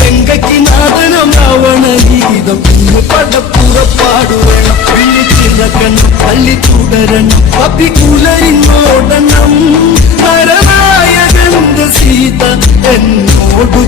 ലങ്കയ്ക്ക് നാദനം രാവണ ഗീതം ഇന്ന് പടപ്പുറപ്പാടുവേണം. വിളിച്ചിറക്കണം തള്ളി തുടരണം അഭികുലരിന്നോടണം. നരനായകന്റെ സീത എന്നോടു